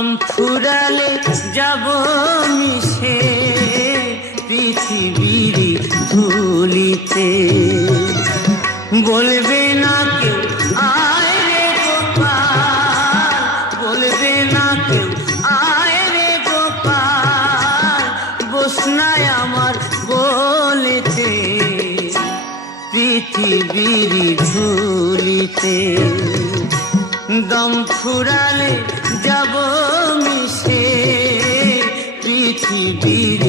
দম ফুরালে যাব মিশে পৃথিবীর ধুলিতে। বলবে না কেউ আয় রে গোপাল, বলবে না কেউ আয় রে গোপাল, বসনায় আমার বলেতে পৃথিবীর ধুলিতে। দম ফুরালে যাব মিশে পৃথিবীর